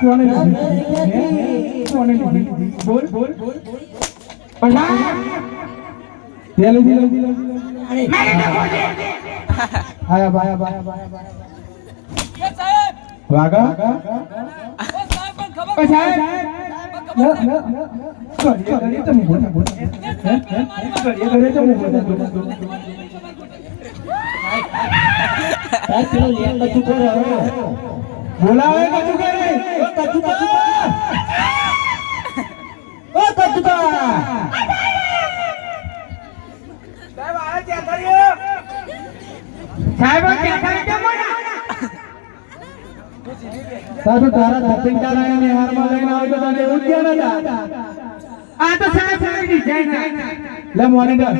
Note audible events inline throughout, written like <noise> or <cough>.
કોને લીધી? કોને લીધી? બોલ બોલ પછા તે લીધી લીધી લીધી આયા બાયા બાયા બાયા વાગા પછા ન ન કરીએ કરીએ તમે બોલ બોલ હે હે ઓ કરીએ તો સાહેબ આ કે કરે બોલાવે કરે ઓ ઓ કચું સાહેબ કે કરી તે મોના સાધુ તારા તારા એને હારમાં લઈને આવે તો તને એવું જ આ તો સાહેબ સાહેબ ડિઝાઇન લે મોનિટર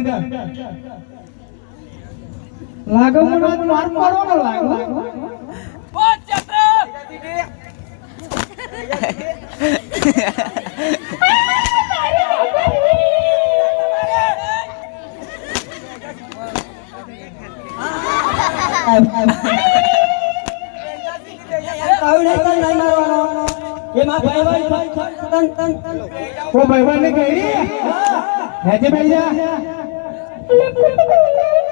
લાગો મને માર મારો લાગો કાવડે કઈ નહીં મારવાનો એમાં ભાઈ ભાઈ તન તન તન ઓ ભાઈબંધ ને કહી નેચે ભાઈ જા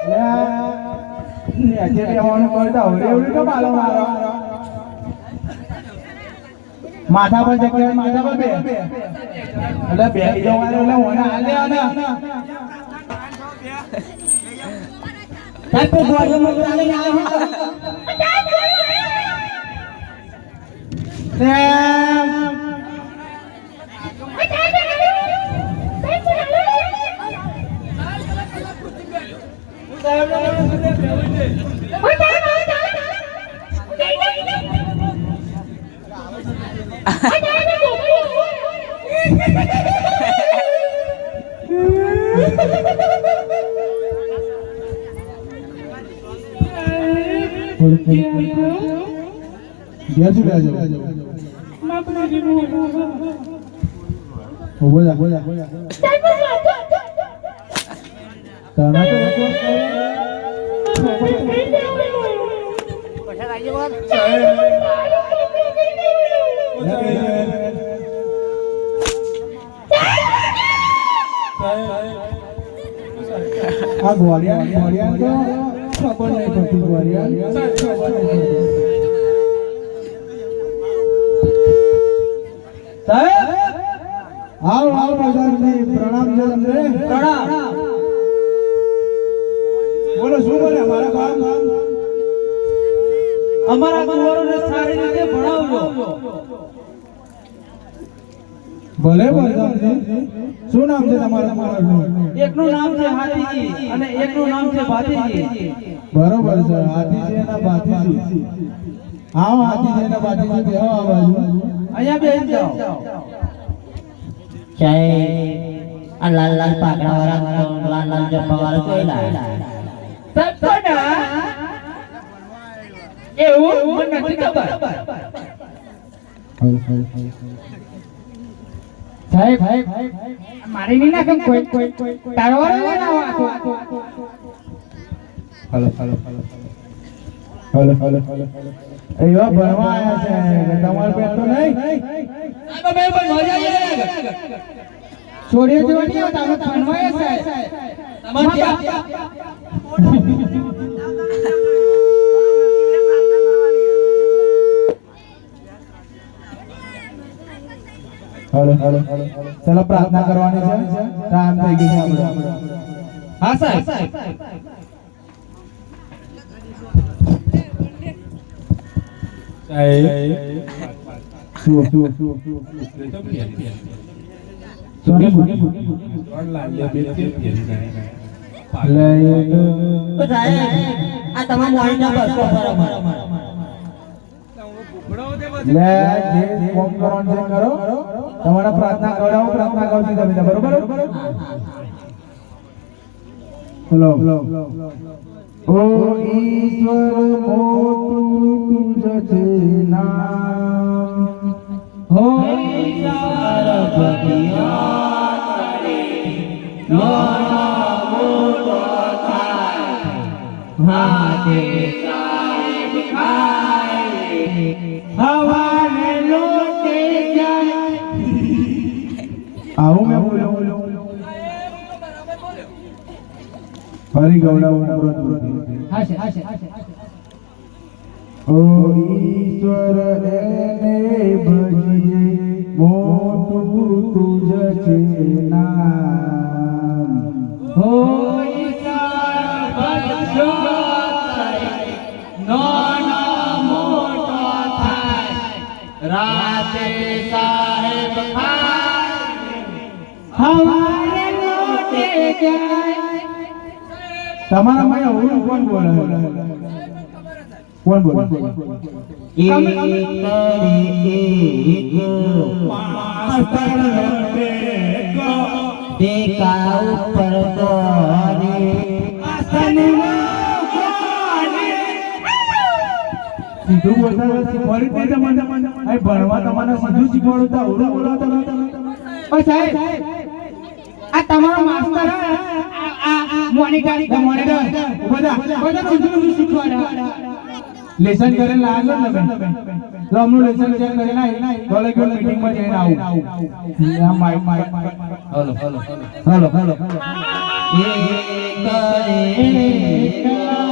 લે ભાઈ બેસવાનું કરતા હવે એવડી તો બાલો મારો માથા પર જગ્યાએ માથા પર બે એટલે બેસી જવાનું એટલે મને હાલ દેવાના સાહેબ પેલો ગોળીઓ મોકલા લઈને આવ્યો લે બેસી બેસી બોલા બોલા બોલા તારા આ ગોળિયા ગોળિયા ખબર નહીં પડતી પડતી. સાહેબ, આવો આવો પ્રધાનજી પ્રણામ બોલો શું બોલે અમારા કામ અમારા કુંવરોને સારી રીતે ભણાવજો ભલે પ્રધાનજી શું નામ છે તમારા? એકનું નામ છે હાથીજી અને એકનું નામ છે ભાતીજી બરોબર છે. હાથીજી અને ભાતીજી આવો હાથીજી અને ભાતીજી બેહો આ બાજુ. અહીંયા બેસી જાઓ. જય આ લાલ લાલ પાકડા વાળા લાલ લાલ જપ્પા વાળા જોયેલા એવું મને નથી ખબર. સાહેબ મારી નહીં નાખે કોઈ. કોઈ તારો લેવાનો આખો. Hello hello hello hello hello એવા ભણવા આવ્યા છે. તમારે પેટ તો નહીં. છોડીઓ જેવા નહીં આવતા ભણવા આવ્યા છે. <laughs> હલો હલો ચલો પ્રાર્થના કરવાની છે ટાઈમ થઈ ગયો છે આપણે હા સાહેબ શું શું શું સોની બોલી લે તો સાહેબ આ તમારા મોર્નિંગ બસ લે જે કોમ કરવાનું છે કરો તમારા પ્રાર્થના કરાવો પ્રાર્થના કરો છું તમે બરોબર? હેલો. ઓ ઈશ્વર, મોટું નામ. હો ઈશ્વર હવાને લોટ ફરી ગવડાવવાનું વ્રત ઓ ઈશ્વર એને ભજે મોટું તુજ છે ના. તમારા માં અવળું કોણ બોલે? કોણ બોલે? શીખવાડી તમને ભણવા તમારે સીધું શીખવાડું બોલો તમે સાહેબ આ તમારો માસ્ટર આ આ મોનિટર મોનિટર ઊભા બધા સીધું શીખવાડે લેસન કરીને લાગો ને તમે તો અમનું લેસન ચેક ના આવી કોલેજ મીટિંગમાં જઈને આવું આ mic mic hello hello hello hello અલે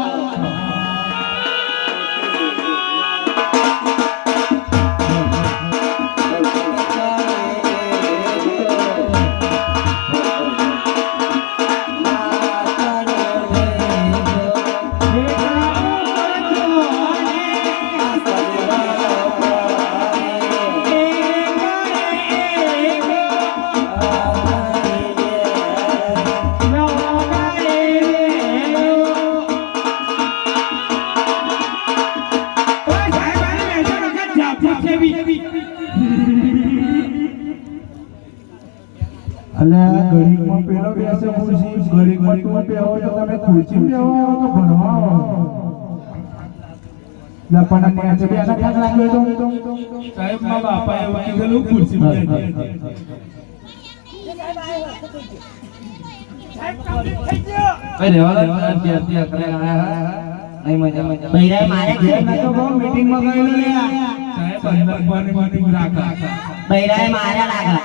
બેસે ખુરશી ઘડીકમાં તું બેહો તો તમે ખુરશી બેહો કે ભણવા આવો લપણ નેચે બેઠા ઠાક લાગ્યો તો સાહેબ મારા બાપા એવું કીધેલું ખુરશીમાં બેઠી હતી. ભાઈ રહેવા દે, રહેવા દે, અત્યારે અત્યારે આયા. નહીં મજા મજા બૈરાએ મારે મેં તો બહુ મીટિંગમાં ગયેલો લે સાહેબ અંદર ઉભાને meeting રાખા. બૈરાએ મારે લાગા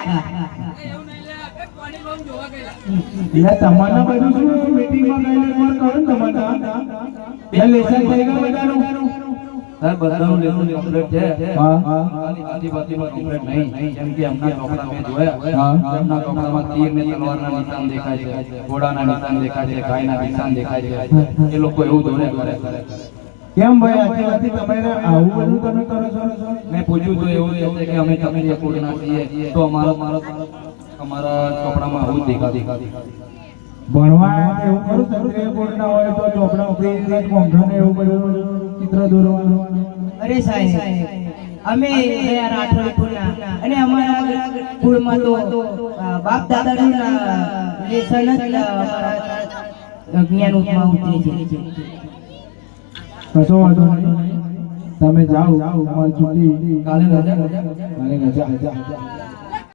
એટલે તમારે બધું શું મીટિંગમાં ગયેલો કોણ કહું ને તમારે. લેસન થઈ ગયું બધાનું. સાહેબ બધાનું લેસન complete છે. હા. હા ખાલી આદિવાસીમાં complete નહીં. જેમ કે એમના ચોપડા મેં જોયા. એમના ચોપડામાં તીર ને તલવારના નિશાન દેખાય છે. ઘોડાના નિશાન દેખાય છે. ગાયના નિશાન દેખાય છે. એ લોકો એવું દોરે કરે. કેમ ભાઈ? આથી તમે આવું બધું તમે કરો છો? મેં પૂછ્યું તો એવું છે કે અમે છીએ તો અમારો મારો અમારા ચોપડામાં આવું દેખા દેખા ભણવા એવું કરું ક્ષત્રિય ના હોય તો ચોપડા ઉપડી કોંઠાને એવું બધું ચિત્ર દોરવાનું. અરે સાહેબ અમે ગયા રાઠોડ કુળના અને અમારા કુળમાં તો બાપ દાદાનું લેસન જ અમારા જ્ઞાન ઉપમાં ઉતરે છે. કશો વાંધો નહીં. તમે જાઓ મારી છોકરી કાલે રજા. કાલે રજા.